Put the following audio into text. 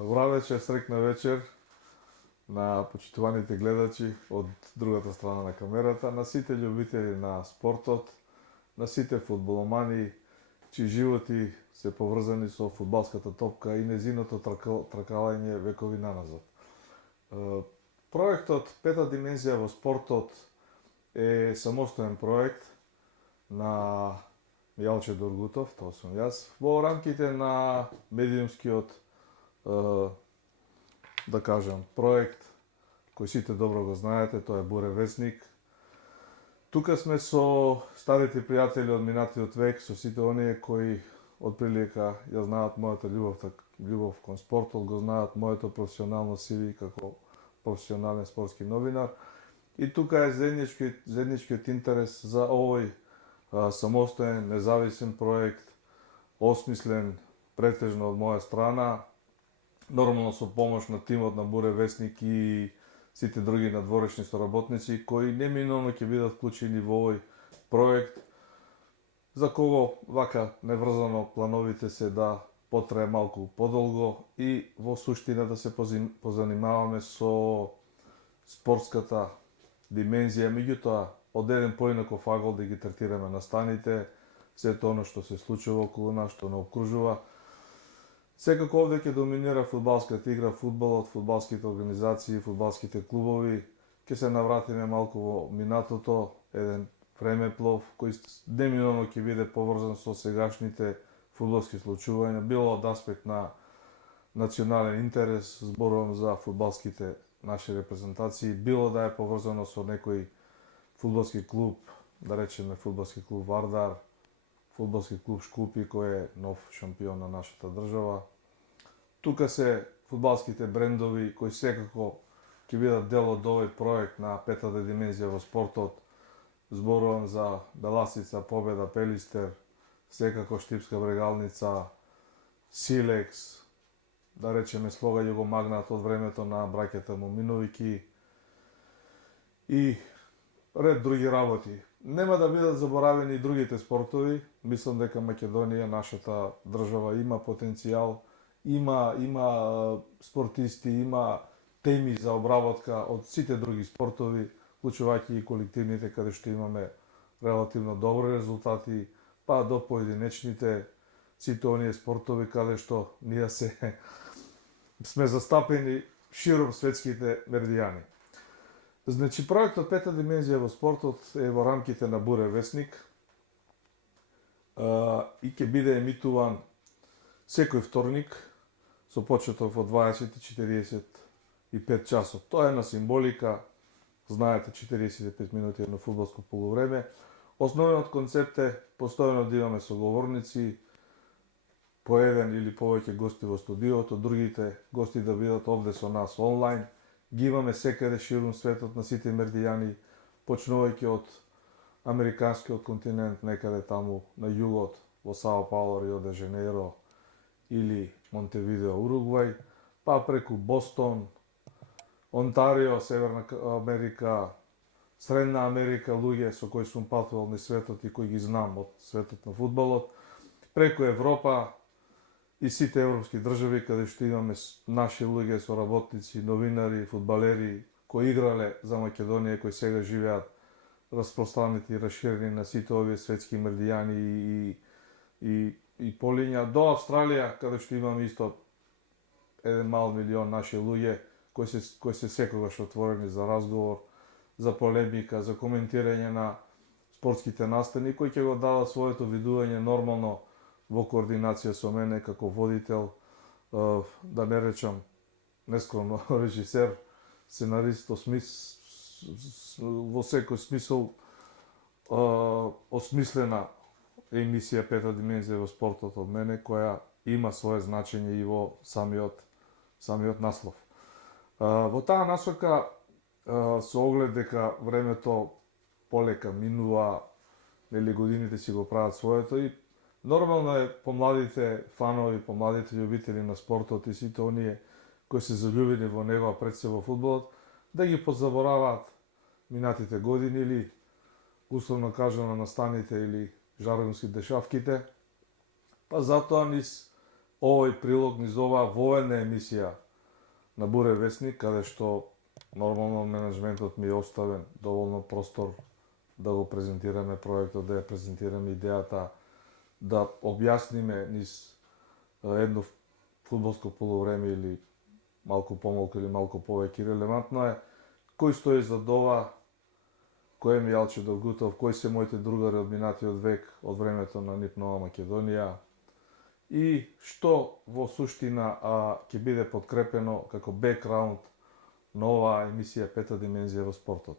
Добра вечер, срекна вечер на почитуваните гледачи од другата страна на камерата, на сите љубители на спортот, на сите фудбаломани, чии животи се поврзани со фудбалската топка и незиното тркалање векови наназад. Проектот Пета димензија во спортот е самостоен проект на Јалче Доргутов, тоа сум јас, во рамките на медиумскиот да кажам, проект кој сите добро го знаете, тоа е Буре весник. Тука сме со старите пријатели од минатиот век, со сите оние кои од прилика ја знаат мојата љубов кон спортот, го знаат моето професионално CV како професионален спортски новинар. И тука е заедничкиот интерес за овој самостоен, независен проект, осмислен претежно од моја страна, нормално со помош на тимот на Буре весник и сите други надворешни соработници кои неминовно ќе бидат вклучени во овој проект, за кого вака неврзано плановите се да потрае малку подолго и во суштина да се позанимаваме со спортската димензија, меѓутоа од еден поинаков агол да ги третираме настаните, сето оно што се случува околу нас, што не обкружува. Секако овде ќе доминира фудбалската игра, фудбалот, фудбалските организации, фудбалските клубови. Ќе се навратиме малку во минатото, еден времеплов кој неминовно ќе биде поврзан со сегашните фудбалски случувања, било од аспект на национален интерес, зборувам за фудбалските наши репрезентации, било да е поврзано со некој фудбалски клуб, да речеме фудбалски клуб Вардар, фудбалски клуб Шкупи кој е нов шампион на нашата држава. Тука се фудбалските брендови кои секако ќе бидат дел од овој проект на Петата димензија во спортот. Зборувам за Беласица, Победа, Пелистер, секако Штипска брегалница, Силекс, да речеме Слога Југомагнат од времето на браќата Моминовики и ред други работи. Нема да бидат заборавени и другите спортови. Мислам дека Македонија, нашата држава, има потенцијал, има спортисти, има теми за обработка од сите други спортови, вклучувајќи и колективните, каде што имаме релативно добри резултати, па до поединечните, сите оние спортови каде што ние сме застапени широм светските меридијани. Значи, проектот Пета димензија во спортот е во рамките на Буре весник и ќе биде емитуван секој вторник со почеток во 20:45 часот. Тоа е на символика, знаете, 45 минути на фудбалско полувреме. Основниот концепт е постојано да имаме соговорници, по еден или повеќе гости во студиото, другите гости да бидат овде со нас онлайн. Ги имаме секаде ширум светот на сите меридијани, почнувајќи од американскиот континент, некаде таму на југот, во Сао Пауло, Рио де Жанеиро или Монтевидео, Уругвај, па преку Бостон, Онтарио, Северна Америка, Средна Америка, луѓе со кои сум патувал на светот и кои ги знам од светот на фудбалот, преку Европа и сите европски држави каде што имаме наши луѓе, соработници, новинари, фудбалери кои играле за Македонија, кои сега живеат распространети и расширени на сите овие светски меридијани и полиња, до Австралија, каде што имаме исто 1 мал милион наши луѓе кои се секогаш отворени за разговор, за полемика, за коментирање на спортските настани, кои ќе го дадат своето видување нормално во координација со мене како водител, да не речам нескромно режисер, сценарист, во секој смисол осмислена емисија Пета димензија во спортот од мене, која има свое значење и во самиот наслов. Во таа насока, со оглед дека времето полека минува, нели годините си го прават своето и нормално е помладите фанови, помладите љубители на спортот и сите оние кои се заљубени во него, а пред се во фудбалот, да ги позабораваат минатите години или, условно кажано, настаните или жаргонски дешавките, па затоа низ овој прилог низ оваа воена емисија на Буре Весник, каде што нормално менеджментот ми е оставен доволно простор да го презентираме проектот, да ја презентираме идејата, да објасниме низ едно фудбалско полувреме или малку помалку или малку повеќе. Релевантно е кој стои зад ова, кој е Мијалчо Долгутов, кои се моите другари од минатиот век, од времето на НИП Нова Македонија, и што во суштина ќе биде подкрепено како бекграунд на оваа емисија Пета димензија во спортот.